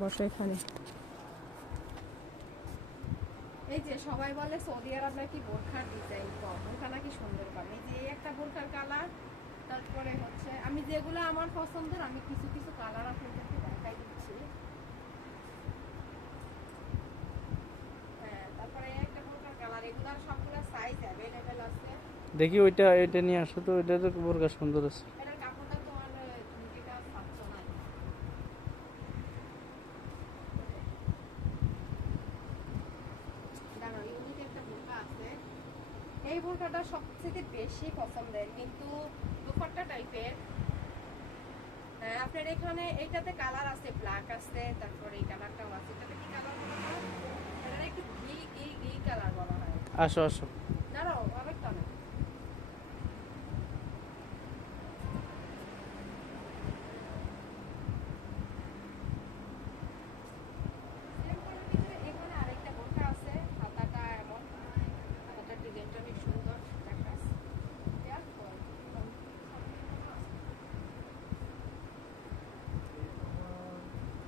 বসো এখানে। এই যে সবাই বলে সৌদি আরব নাকি বোরখার ডিজাইন কম, বোরখা নাকি সুন্দর কম। এই যে একটা বোরখার কালার, তারপরে হচ্ছে আমি যেগুলো আমার পছন্দের আমি কিছু কিছু কালার আপনাদেরকে দেখাই দিচ্ছি। হ্যাঁ, তারপরে একটা বোরখার কালার, এগুলার সবগুলো সাইজ অ্যাভেলেবেল আছে। দেখি ওইটা, এটা নিয়ে আসো তো, এটা তো বোরকা সুন্দর আছে। এটার কাপড়টা তো আর তুমি যেটা পাচ্ছ না। দাঁড়াও, ইউনিক একটা বোরকা আছে। এই বোরকাটা সবচেয়ে বেশি পছন্দের, কিন্তু দুপাট্টা টাইপের। আপনার এখানে এইটাতে কালার আছে, ব্ল্যাক আছে, তারপরে এই কালারটাও আছে। এটাতে কি কালার বলা হয়? এটা একটু ঘি ঘি ঘি কালার বলা হয়। আসো আসো।